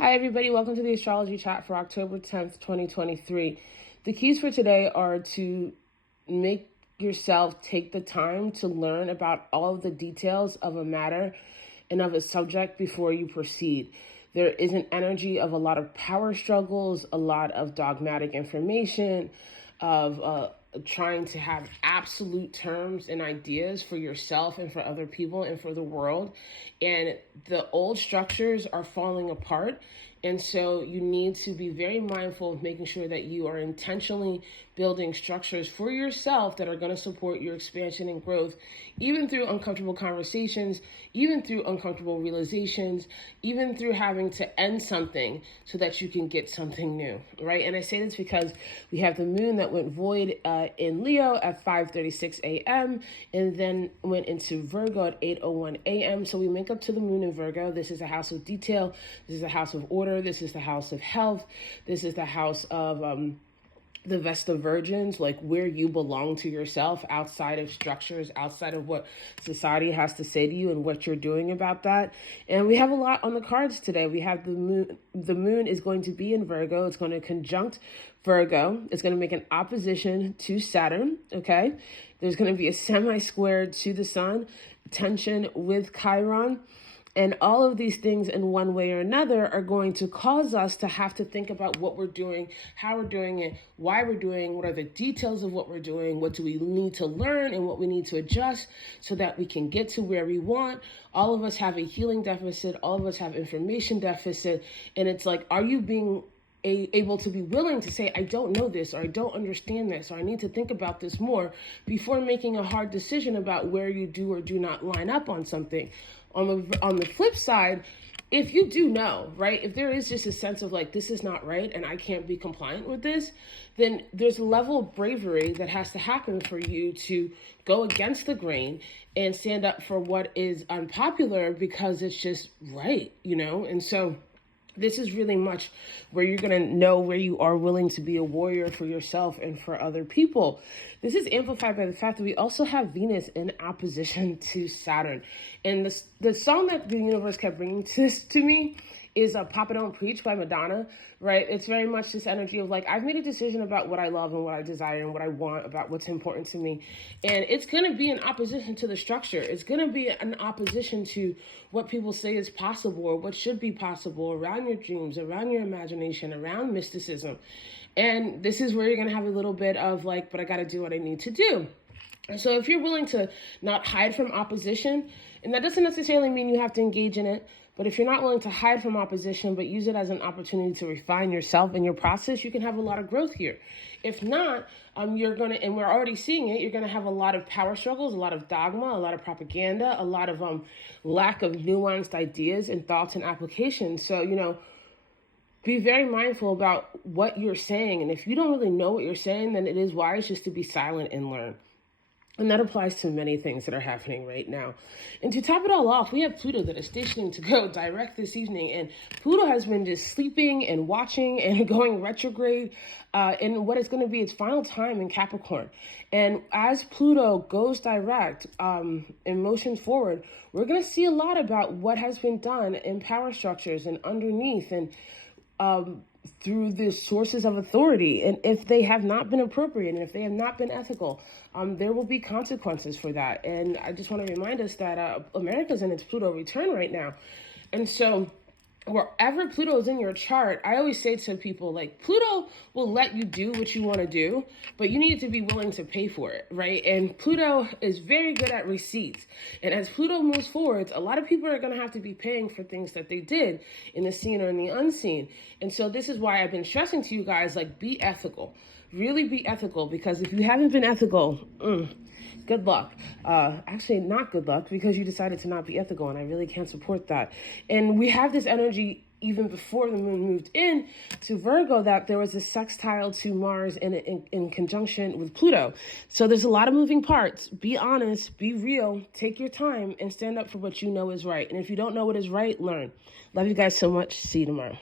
Hi, everybody. Welcome to the Astrology Chat for October 10th, 2023. The keys for today are to make yourself take the time to learn about all of the details of a matter and of a subject before you proceed. There is an energy of a lot of power struggles, a lot of dogmatic information, of trying to have absolute terms and ideas for yourself and for other people and for the world. And the old structures are falling apart. And so you need to be very mindful of making sure that you are intentionally building structures for yourself that are going to support your expansion and growth, even through uncomfortable conversations, even through uncomfortable realizations, even through having to end something so that you can get something new, right? And I say this because we have the moon that went void in Leo at 5:36 a.m. and then went into Virgo at 8:01 a.m. So we make up to the moon in Virgo. This is a house of detail. This is a house of order. This is the house of health. This is the house of the Vesta Virgins, like where you belong to yourself outside of structures, outside of what society has to say to you and what you're doing about that. And we have a lot on the cards today. We have the moon. The moon is going to be in Virgo. It's going to conjunct Virgo. It's going to make an opposition to Saturn. Okay. There's going to be a semi-square to the sun, tension with Chiron. And all of these things in one way or another are going to cause us to have to think about what we're doing, how we're doing it, why we're doing, what are the details of what we're doing, what do we need to learn and what we need to adjust so that we can get to where we want. All of us have a healing deficit. All of us have information deficit. And it's like, are you being able to be willing to say, I don't know this, or I don't understand this, or I need to think about this more before making a hard decision about where you do or do not line up on something. On the flip side, if you do know, right, if there is just a sense of like, this is not right and I can't be compliant with this, then there's a level of bravery that has to happen for you to go against the grain and stand up for what is unpopular because it's just right, And so this is really much where you're going to know where you are willing to be a warrior for yourself and for other people. This is amplified by the fact that we also have Venus in opposition to Saturn. And the song that the universe kept bringing to me is Papa Don't Preach by Madonna, right? It's very much this energy of like, I've made a decision about what I love and what I desire and what I want, about what's important to me. And it's going to be in opposition to the structure. It's going to be an opposition to what people say is possible or what should be possible around your dreams, around your imagination, around mysticism. And this is where you're going to have a little bit of like, but I got to do what I need to do. So if you're willing to not hide from opposition, and that doesn't necessarily mean you have to engage in it, but if you're not willing to hide from opposition, but use it as an opportunity to refine yourself and your process, you can have a lot of growth here. If not, you're going to, and we're already seeing it, you're going to have a lot of power struggles, a lot of dogma, a lot of propaganda, a lot of lack of nuanced ideas and thoughts and applications. So, be very mindful about what you're saying. And if you don't really know what you're saying, then it is wise just to be silent and learn. And that applies to many things that are happening right now. And to top it all off, we have Pluto that is stationing to go direct this evening. And Pluto has been just sleeping and watching and going retrograde in what is going to be its final time in Capricorn. And as Pluto goes direct and motions forward, we're going to see a lot about what has been done in power structures and underneath and through the sources of authority. And if they have not been appropriate and if they have not been ethical, there will be consequences for that. And I just want to remind us that America's in its Pluto return right now. And so wherever Pluto is in your chart, I always say to people, like, Pluto will let you do what you want to do, but you need to be willing to pay for it, right? And Pluto is very good at receipts. And as Pluto moves forward, a lot of people are going to have to be paying for things that they did in the seen or in the unseen. And so this is why I've been stressing to you guys, like, be ethical. Really be ethical, because if you haven't been ethical, good luck. Actually, not good luck, because you decided to not be ethical, and I really can't support that. And we have this energy even before the moon moved in to Virgo, that there was a sextile to Mars in conjunction with Pluto. So there's a lot of moving parts. Be honest, be real, take your time, and stand up for what you know is right. And if you don't know what is right, learn. Love you guys so much. See you tomorrow.